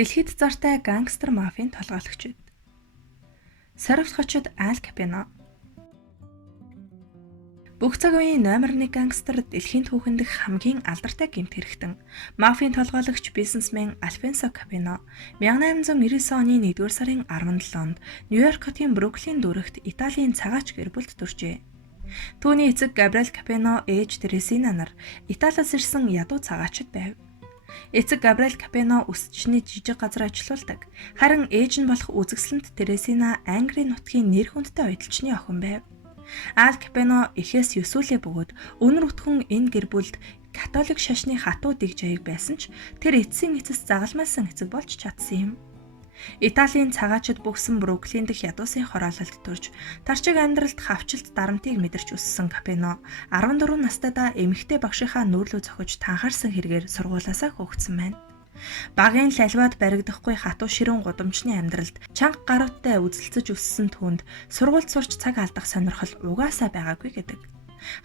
Дэлхийд зартай гангстер мафийн толгойлогчид. Сорилт хочид Аль Капоне. Бүх цаг үеийн номер 1 гангстер, дэлхийн түүхэн дэх хамгийн алдартай гэмт хэрэгтэн, мафийн толгойлогч бизнесмен Альфонсо Капоне 1899 оны 1-р сарын 17-нд Нью-Йорк хотын Бруклин дүүрэгт Италийн цагаач гэр бүлд төржээ. Түүний эцэг Габриэл Капоне, ээж Терезина нар Италиас ирсэн ядуу цагаачид байв. Эцэг Габриэл Капоне өсчний жижиг газар ажиллаулдаг. Харин ээж нь болох үзэгсэлэнт Терезина Английн нутгийн нэр хүндтэй ойдолчны охин байв. Аль Капоне эхээс ёсүүлээ бөгөөд өнөр өтгөн энэ гэр бүлд католик шашны хатуу дэг жаяг байсан ч тэр эцсийн эцэс загалмайлсан эцэг болж чадсан юм. Италийн цагаачид бүгсэн Бруклин дэх ядуусын хороололд төрж тарчиг амьдралд хавчилт дарамтыг мэдэрч өссөн Капоне 14 настайдаа эмэгтэй багшийнхаа нүүрлүү зохиж танхаарсан хэрэгээр сургуулаасаа хөөгдсөн байна. Багийн лалваад баригдахгүй хатуу ширүүн гудамжны амьдралд чанга гаруйтай үзэлцэж өссөн түүнд сургуульд сурч цаг алдах сонирхол угаасаа байгаагүй гэдэг.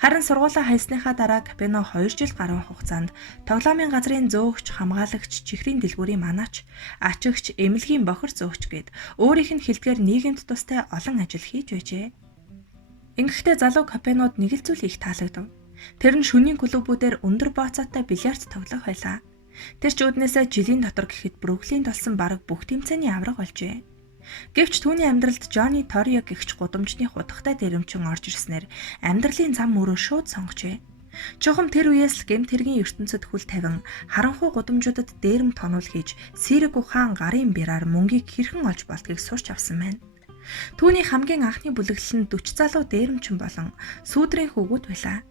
Харин сургуулаа хайсныхаа дараа Капоне 2 жил гаруй хугацаанд тоглоомын газрын зөөгч, хамгаалагч, чихрийн дэлгүүрийн манаач, ачигч, эмнэлгийн бохир зөөгч гээд өөрийнх нь хэлдгээр нийгэмд тустай олон ажил хийж байжээ. Ингэхдээ залуу Капонед нэг л зүйл их таалагдав. Тэр нь шөнийн клубүүдээр өндөр бооцоотой бильярд тоглох байлаа. Тэр ч үүднээсээ жилийн дотор гэхэд Бруклинд болсон бараг бүх тэмцээний авраг болжээ. Гэвч түүний амьдралд Johnny Torrio гэгч гудамжны хутгатай дэрэмчин орж ирснээр амьдралын зам мөрөө шууд сонгожээ. Чухам тэр үеэс л гэмт хэргийн ертөнцид хүл тавин харанхуй гудамжуудад дээрэм тонол хийж Сэрэг ухаан гарын бираар мөнгийг хэрхэн олж болдгийг сурч авсан байна. Түүний хамгийн анхны бүлэглэл нь 40 залуу дээрэмчин болон сүүдрийн хөвгүүд байлаа.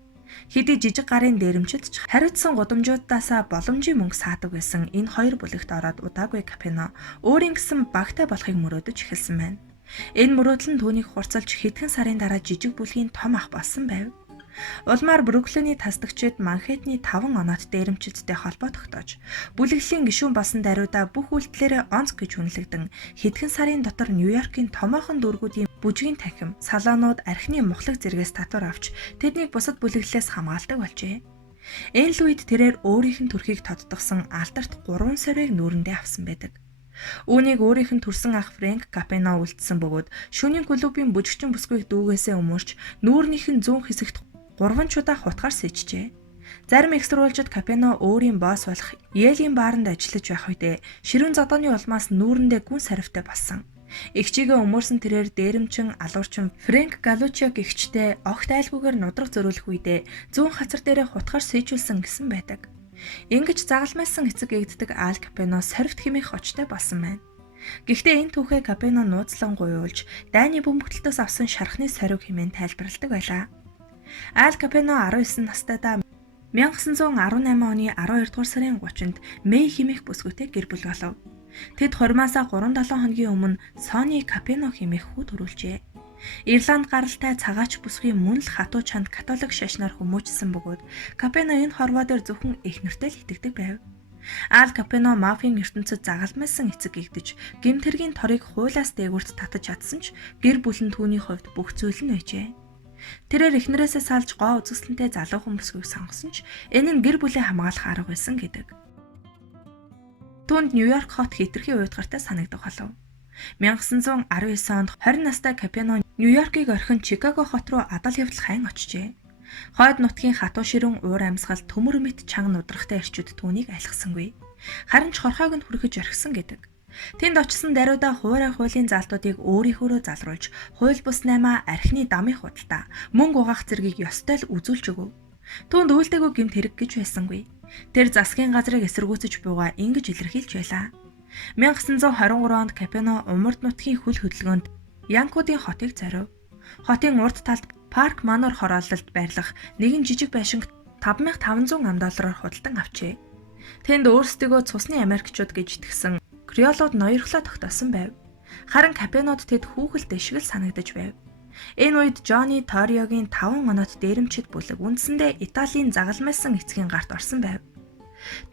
Хэдий жижиг гарын дээрэмчид ч хариуцсан гудамжуудаасаа боломжийн мөнгө саадаг байсан энэ хоёр бүлэгт ороод удаагүй Капоне өөрийн гэсэн багтай болохыг мөрөөдөж эхэлсэн байна. Энэ мөрөөдөл нь түүнийг хурцлж хэдхэн сарын дараа жижиг бүлгийн том ах болсон байв. Улмаар Бруклиний таздагчид Манхэттны 5 оноод дээрэмчидтэй холбоо тогтоож, бүлэглэлийн гишүүн болсон даруйдаа бүх үйлдэлээрээ онц гэж үнэлэгдэн хэдхэн сарын дотор Нью-Йоркийн томоохон дүүргүүдийн бүжгийн танхим, салонууд архины мухлаг зэрэгээс татвар авч тэднийг бусад бүлэглэлээс хамгаалдаг болжээ. Энэ л үед тэрээр өөрийнх нь төрхийг тодтогсон алдарт 3 сорийг нүүрэндээ авсан байдаг. Үүнийг өөрийнх нь төрсэн ах Фрэнк Капоне үлдсэн бөгөөд шөнийн клубын бүжигчин бүсгүйх дүүгээсээ өмөрч нүүрнийх нь зүүн хэсэгт 3 чудаа хутгаар сэжжээ. Зарим их сурвалжид Капоне өөрийн босс болох Йелийн бааранд ажиллаж байх үедээ ширүүн зодооны улмаас нүүрэндээ гүн саривтай болсон. Эгчигээ өмөрсөн тэрээр дээрэмчин алуурчин Фрэнк Галучио гэгчтэй огт айлгүйгээр нудраг зөрүүлэх үедээ зүүн хацар дээрээ хутгаар сэжүүлсэн гэсэн байдаг. Ингэж загалмайлсан эцэг эгддэг Аль Капоне сорилт хэмээх очтой болсон байна. Гэхдээ энэ түүхээ Капоне нууцлан гуйуулж дайны бөмбөгтөлтөөс авсан шархны сорив хэмээн тайлбарладаг байлаа. Аль Капоне 19 настайдаа 1918 оны 12 дугаар сарын 30-нд Мэй хэмээх бүсгүйтэй гэр бүл болов. Тэд хормаасаа 3-7 хоногийн өмнө Сони Капоне хэмээх хүү төрүүлжээ. Ирланд гаралтай цагаач бүсгийн мөн л хатуу чанд католик шашнаар хүмүүжсэн бөгөөд Капоне энэ хорвоо дээр зөвхөн эхнэртэй л итгэдэг байв. Аль Капоне мафийн ертөнцид загалмайлсан эцэг гэгдэж, гэмт хэргийн торыг хуулиас дээгүүрт татаж чадсан ч гэр бүл нь түүний хувьд бүх зүйл нь байжээ. Тэрээр эхнэрээсээ салж гоо үзэсгэлэнтэй залуухан бүсгүйг сонгосон ч энэ нь гэр бүлээ хамгаалах арга байсан гэдэг. Түүнд Нью-Йорк хот хэтэрхий уйдгартай санагдах болов. 1919 онд 20 настай Капоне Нью-Йоркийг орхин Чикаго хот руу адал явдал хайн очжээ. Хойд нутгийн хатуу ширүүн уур амьсгал төмөр мэт чанга нудрахтай эрчүүд түүнийг айлхсангүй. Харин ч хорхоог нь хүргэж орхисон гэдэг. Тэнд очсон даруйдаа хуулийн залтуудыг өөрийнхөөрөө залруулж, хууль бус 8 архины дамын худалдаа, мөнгө угаах зэргийг ёстой л үзүүлж өгөв. Түүнд үйлдэггүй гэмт хэрэг гэж байсангүй. Тэр засгийн газрыг эсэргүүцэж буйгаа ингэж илэрхийлж байлаа. 1923 онд Капоне умард нутгийн хөл хөдөлгөөнд Янкуудын хотыг зорив. Хотын урд талд Парк Манор хороололд байрлах нэгэн жижиг байшинг $5,500 худалдан авчээ. Тэнд өөрсдийгөө цусны Америкчууд гэж итгэсэн креолууд ноёрхлоо тогтоосон байв. Харин Капонед тэд хүүхэлдэй шиг л санагдаж байв. Энэ үед Johnny Torrioгийн 5 оноод дээрэмчид бүлэг үндсэндээ Италийн загалмайлсан эцгийн гарт орсон байв.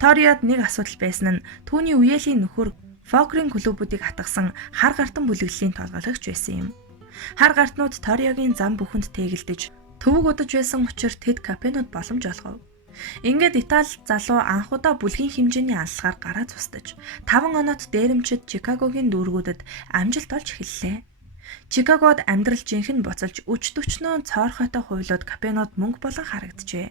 Torriod нэг асуудал байсан нь түүний үеэлийн нөхөр Фокрын клубүүдийг хатгасан хар гартан бүлэглэлийн толгойлогч байсан юм. Хар гартнууд Torrioгийн зам бүхэнд тэгэлдэж төвөг удаж байсан учраас тэд Капонед боломж олгов. Ингээд Итали залуу анхудаа бүлгийн хэмжээний аллагаар гараа зустаж 5 оноод дээрэмчид Чикагогийн дүүргүүдэд амжилт олж эхэллээ. Чикагод амьдрал жинхэнэ буцалж өч төчнөө цоорхойтой хуйлууд кафенууд мөнгө болон харагджээ.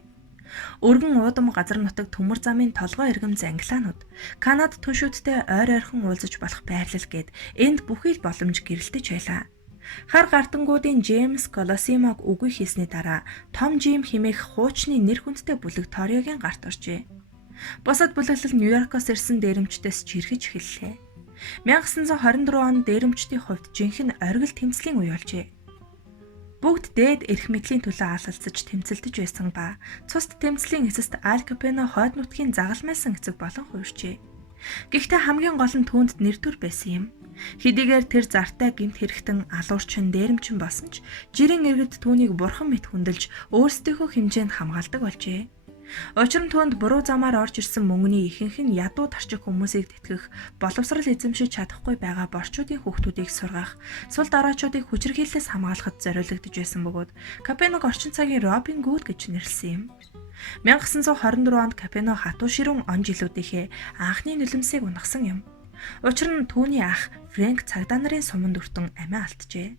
Өргөн уудам газар нутаг төмөр замын толгой эргэм зангилаанууд Канад түншүүдтэй ойр ойрхон уулзаж болох байрлал гээд энд бүхий л боломж гэрэлтэж байлаа. Хар гартангуудын Джеймс Колосимог үгүй хийсний дараа Том Жим хэмээх хуучны нэр хүндтэй бүлэг Ториогийн гарт оржээ. Бусад бүлэглэл Нью-Йоркоос ирсэн дээрэмчдээс чирхэж эхэллээ. 1924 онд дээрэмчдийн хувьд жинхэнэ оргил тэмцлийн үе болжээ. Бүгд дээд эрх мэдлийн төлөө алалцаж тэмцэлдэж байсан ба цусд тэмцлийн эцэст Аль Капено хойд нутгийн загалмайлсан эцэг болон хуурчээ. Гэхдээ хамгийн гол нь түүнд нэр төр байсан юм. Хэдийгээр тэр зартай гэмт хэрэгтэн алуурчин дээрэмчин болсон ч жирийн иргэд түүнийг бурхан мэт хүндэлж өөрсдийнхөө хэмжээнд хамгаалдаг болжээ. Учир нь түүнд буруу замаар орж ирсэн мөнгөний ихэнх нь ядуу тарчих хүмүүсийг тэтгэх, боловсрал эзэмшиж чадахгүй байгаа борчуудын хүүхдүүдийг сургах, сул дараачуудыг хүчирхийллээс хамгаалахад зориулагдж байсан бөгөөд Капеног орчин цагийн Робин Гуд гэж нэрлэсэн юм. 1924 онд Капено хатуу ширүүн он жилүүдийнхээ анхны нулимсыг унагсан юм. Учир нь түүний ах Фрэнк цагдаа нарын суманд өртөн амиа алджээ.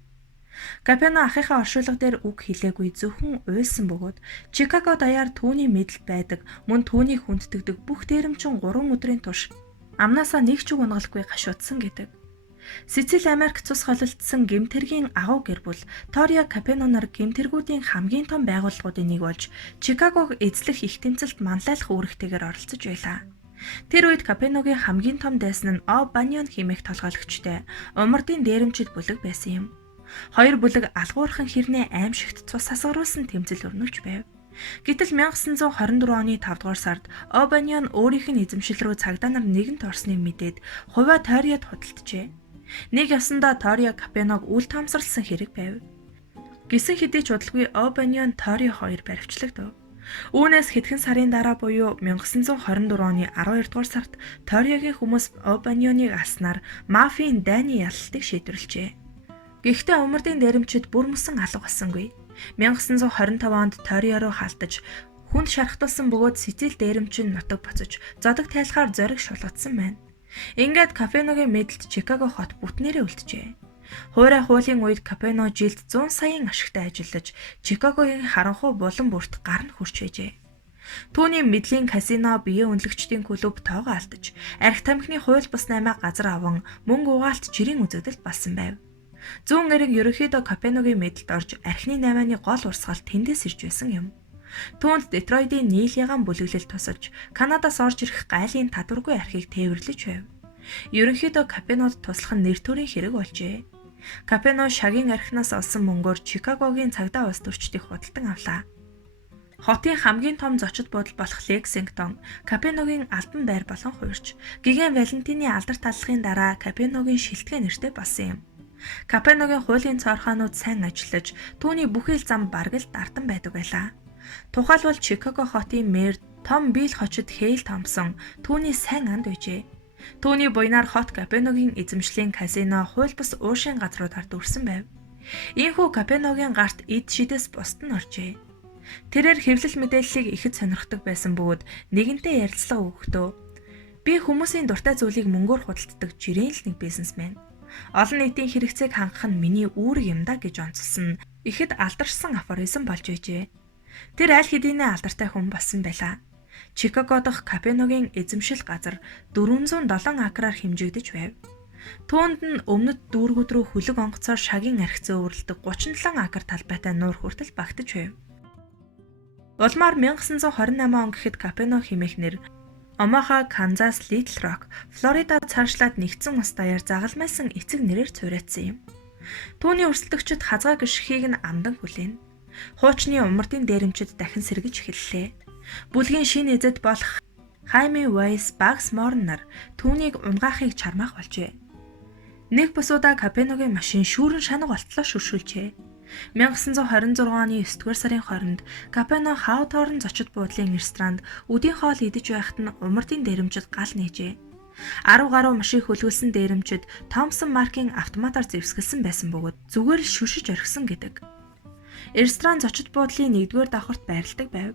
Капено ахыхаа оршуулга дээр үг хэлээгүй зөвхөн уйлсан бөгөөд Чикаго даяар түүний мэдэлд байдаг мөн түүний хүндэтгдэг бүх дээрэмчин 3 өдрийн турш амнаасаа нэг ч үг унгалахгүй гашуудсан гэдэг. Сицили Америк цус холилдсон гэмтэргийн агуу гэр бүл Торио Капено нар гэмтэргүүдийн хамгийн том байгууллагуудын нэг болж Чикагог эзлэх их тэмцэлд манлайлах үүрэгтэйгээр оролцож байлаа. Тэр үед Капеногийн хамгийн том дайсан нь О Баньон хэмээх толгойлогчтой умардын дээрэмчид бүлэг байсан юм. Хоёр бүлэг алгуурхан хэрнээ аимшигт цус хасгаруулсан тэмцэл өрнүүлж байв. Гэтэл 1924 оны 5 дугаар сард О Баньон өөрийнх нь эзэмшил рүү цагдаа нар нэгэнт орсныг мэдээд хувиа Ториод худалджээ. Нэг ясандаа Торио Капеног үл таамсарлсан хэрэг байв. Гисэн хэдий ч удалгүй О Баньон Торио хоёр баривчлагдав. Үүнээс хэдхэн сарын дараа буюу 1924 оны 12 дугаар сард Ториогийн хүмүүс О Баньоныг алснаар мафийн дайны ялалтыг шийдвэрлэжээ. Гэхдээ умардын дээрэмчид бүр мөсөн алга болсонгүй. 1925 онд Торио руу халтаж хүнд шархталсан бөгөөд Сицили дээрэмчин нутаг буцаж зодог тайлахаар зориг шулгацсан байна. Ингээд Капеногийн мэдэлд Чикаго хот бүтнээрээ үлджээ. Хуурай хуулийн үед Капено жилд 100 саяын ашигтай ажиллаж Чикагогийн харанхуй булан бүрт гар нь хүрч байжээ. Түүний мэдлийн казино, биеэ үнэлэгчдийн клуб тоогоо алдаж, архи тамхины хууль бус 8 газар аван мөнгө угаалт жирийн үзэгдэлд болсон байв. Зүүн эрэг ерөнхийдөө Капеногийн мэдэлд орж архины 8-ны гол урсгал тэндээс ирж байсан юм. Түүнд Детройтын Нийл ягаан бүлэглэл тусалж, Канадаас орж ирэх гайлын татваргүй архийг тээвэрлэж байв. Ерөнхийдөө Капенод туслах нь нэр төрийн хэрэг болжээ. Капено шагийн архинаас олсон мөнгөөр Чикагогийн цагдаа улс төрчдийг худалдан авлаа. Хотын хамгийн том зочид буудал болох Лексингтон Капеногийн албан байр болон хуурч. Гигэн Валентины алдар таллахын дараа Капеногийн шилтгэн нэртэй болсон юм. Капеногийн хуулийн цорхоонууд сайн ажиллаж, түүний бүхий л зам бараг л дартан байдаг байлаа. Тухайлбал Чикаго хотын мэр Том Билл хочид Хейл Томпсон түүний сайн анд байжээ. Түүний буйнаар хот Капеногийн эзэмшлийн казино хууль бус уушийн газруудаар дүрсэн байв. Ийхүү Капеногийн гарт эд шидэс бусд нь оржээ. Тэрээр хэвлэл мэдээллийг ихэд сонирхдаг байсан бөгөөд нэгэнтээ ярилцлага өгөхдөө би хүмүүсийн дуртай зүйлийг мөнгөөр худалддаг жирийн л нэг бизнесмен. Олон нийтийн хэрэгцээг хангах нь миний үүрэг юм да гэж онцлсон ихэд алдаршсан афоризм болж байжээ. Тэр аль хэдийнэ алдартай хүн болсон байлаа. Чикаго дахь Капеногийн эзэмшил газар 407 акраар хэмжигдэж байв. Түүнд нь өмнөд дүүргүүд рүү хөлөг онгоцоор шагийн архи зөөвөрлөдөг 37 акр талбайтай нуур хүртэл багтаж байв. Улмаар 1928 он гэхэд Капено хэмээх нэр Омаха, Канзас, Литл Рок, Флоридад цаашлаад нэгдсэн ус даяар загалмайлсан эцэг нэрээр цуурайтсан юм. Түүний өрсөлдөгчид хазгаа гიშхийг нь амдан хүлээн. Хуучны умардын дээрэмчид дахин сэргэж эхэллээ. Бүлгийн шинэ эзэд болох Хайме Вайс, Багс Морн нар түүнийг унгаахыг чармаах болжээ. Нэг бусуудаа Капеногийн машин шүүрэн шанаг болтлоо шүршүүлжээ. 1926 оны 9 дугаар сарын 20-нд Капено Хауторн зочид буудлын ресторанд өдийн хоол идэж байхад нь умардын дээрэмчид гал нээжээ. 10 гаруй машин хөлгөлсөн дээрэмчид Томпсон маркийн автоматар зэвсгэлсэн байсан бөгөөд зүгээр л шүршиж орхисон гэдэг. Ресторан зочид буудлын 1-р давхарт байрладаг байв.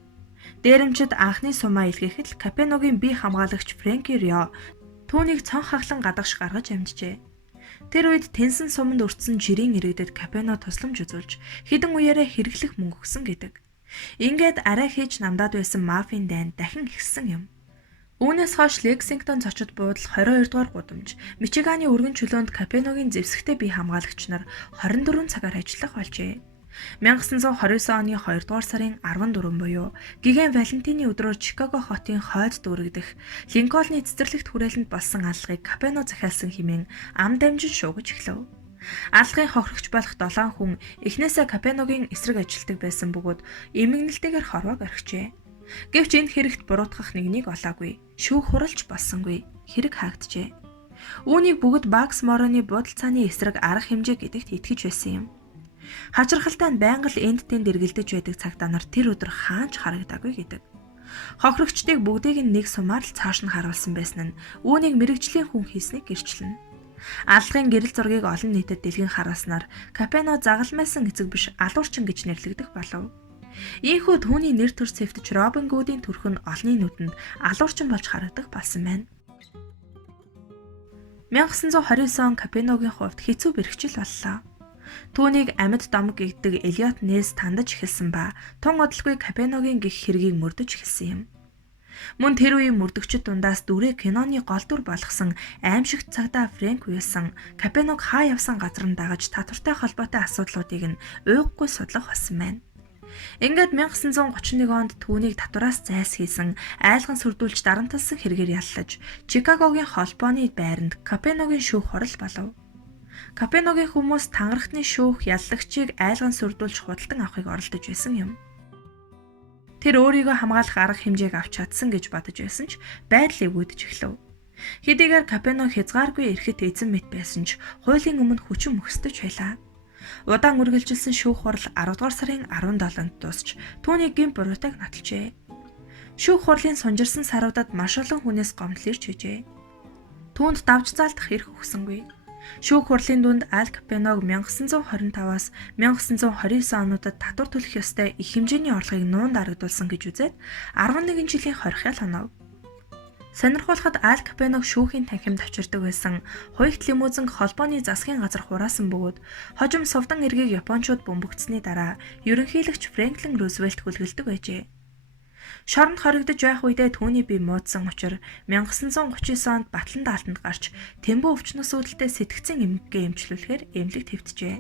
Дээрэмчид анхны сумаа илгээхэд л Капеногийн бие хамгаалагч Фрэнки Рио түүнийг цонх хаглан гадагш гаргаж амжжээ. Тэр үед Тенсэн суманд өртсөн жирийн иргэдэд Капено тусламж үзүүлж хэдэн үеэрээ хэрэглэх мөнгө өгсөн гэдэг. Ингээд арай хийж намдаад байсан мафийн дайн дахин ихссэн юм. Үүнээс хойш Лексингтон зочид буудал 22 дугаар гудамж Мичиганы өргөн чөлөөнд Капеногийн зэвсэгтэй бие хамгаалагч нар 24 цагаар ажиллах болжээ. 1929 оны 2 дугаар сарын 14 буюу Гигэн Валентины өдрөөр Чикаго хотын хойд дүүрэгдэх Линкольны цэцэрлэгт хүрээлэнд болсон аллагыг Капено захиалсан хэмээн ам дамжин шуугиж эхлэв. Аллагын хохирогч болох 7 хүн эхнээсээ Капеногийн эсрэг ажилтдаг байсан бөгөөд эмгэнэлтэйгээр хорвоог орхижээ. Гэвч энэ хэрэгт буруутгах нэгнийг олоогүй. Шүүх хуралж болсонгүй. Хэрэг хаагджээ. Үүнийг бүгд Бакс Мороны буудалцааны эсрэг арга хэмжээ гэдэгт итгэж байсан юм. Хачирхалтай нь байнга л энд тэнд эргэлдэж байдаг цагдаа нар тэр өдөр хаанч харагдаагүй гэдэг. Хохирогчдыг бүгдийг нь нэг сумаар л цааш нь харуулсан байсан нь үүнийг мэрэгжлийн хүн хийснийг гэрчлэнэ. Аллагын гэрэл зургийг олон нийтэд дэлгэн харуулснаар Капено загалмайсан эцэг биш алуурчин гэж нэрлэгдэх болов. Ийхүү түүний нэр төр цэвтэж Робин Гуудын төрх нь олонний нүдэнд алуурчин болж харагдах болсон байна. 1929 он Капеногийн хувьд хэцүү бэрхжил боллоо. Түүнийг амьд домог гэдэг Элиот Нээс тандаж эхэлсэн ба тун удалгүй Капеногийн гих хэргийг мөрдөж эхэлсэн юм. Мөн тэр үеийн мөрдөгчд дундаас дүрээ киноны гол дүр болгосон аимшигт цагдаа Фрэнк Уилсон Капеног хаа явсан газар нь дагаж татвартай холбоотой асуудлуудыг нь уйггүй судлах болсон байна. Ингээд 1931 онд түүнийг татвараас зайлсхийсэн айлган сүрдүүлж дарамтлсан хэрэгээр яллаж Чикагогийн холбооны байранд Капеногийн шүүх хурал болов. Капеногийн хүмүүс тангарахны шүүх яллагчийг айлган сүрдүүлж худалдан авахыг оролдож байсан юм. Тэр өөрийгөө хамгаалах арга хэмжээг авч чадсан гэж бодож байсан ч байдлыг үүдэж эхлэв. Хэдийгээр Капено хязгааргүй эрэхт эзэн мэт байсан ч хуулийн өмнө хүчин мөхсдөж байлаа. Удаан үргэлжилсэн шүүх хурал 10 дугаар сарын 17-нд дуусч түүний гин буруутайг нотолжээ. Шүүх хурлын сунжирсан саруудад маш олон хүнээс гомдол ирж хижээ. Түүнд давж заалдах эрх өгсөнгүй. Шүүх хурлын дунд Аль Капеног 1925-аас 1929 онуудад татвар төлөх ёстой их хэмжээний орлогыг нуунд дарагдуулсан гэж үзээд 11 жилийн хорхиол хонов. Сонирхуулахад Аль Капеног шүүхийн танхимд авчирдаг байсан хуйгт лимузин холбооны засгийн газар хураасан бөгөөд хожим сувдан эргийг Япончууд бөмбөгдсөний дараа ерөнхийлөгч Фрэнклин Рузвельт хүлгэлдэг байжээ. Шоронд хоригдож байх үедээ түүний бие муудсан учраас 1939 онд Батлан даалтанд гарч Тэмбүү өвчнөс үүдэлтэй сэтгцэн эмгэгээ эмчлүүлэхээр эмнэлэг твтжээ.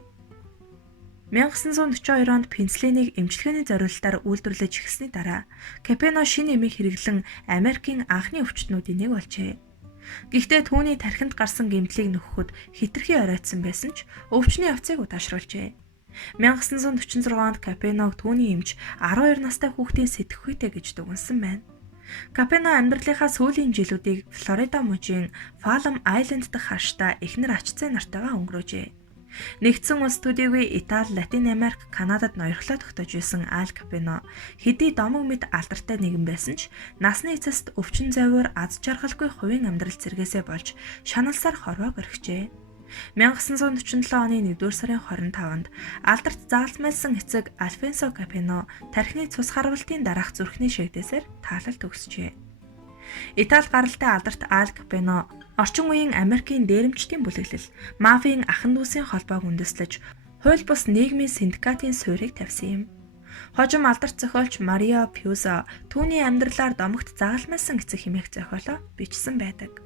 1942 онд пенсилинийг эмчилгээний зориулалтаар үйлдвэрлэж эхэлсний дараа Капено шинэ эмийг хэрэглэн Америкийн анхны өвчтнүүдийн нэг болжээ. Гэхдээ түүний тархинд гарсан гэмтлийг нөхөхөд хэтэрхий оройтсон байсан ч өвчний явцыг удаашруулжээ. 1946 онд Капеног түүний эмч 12 настай хүүхдийн сэтгэхүйтэй гэж дүгнсэн байна. Капено амьдралынхаа сүүлийн жилүүдийг Флорида мужийн Фалм Айленд дахь хашта эхнэр ач зай нартайгаа өнгөрөөжээ. Нэгдсэн улс төдийгүй Итали, Латин Америк, Канадад ноёрхлоо тогтоож байсан Аль Капено хэдий домог мэд алдартай нэгэн байсан ч насны эцэст өвчин завиар аз жаргалгүй хувийн амьдрал зэрэгээсээ болж шаналсаар хорвоог орхижээ. 1947 оны 1-р сарын 25-нд алдарт заалтмайлсан эцэг Альфонсо Капено тархины цус харвалтын дараах зүрхний шигдээсээр таалал төгсжээ. Итали гаралтай алдарт Аль Капено орчин үеийн Америкийн дээрэмчдийн бүлэглэл, мафийн ахын дүүсийн холбоог үндэслэж, хууль бус нийгмийн синдикатын суурийг тавьсан юм. Хожим алдарт зохиолч Марио Пьюзо түүний амьдралаар домогт загалмайлсан эцэг хэмээх зохиолоо бичсэн байдаг.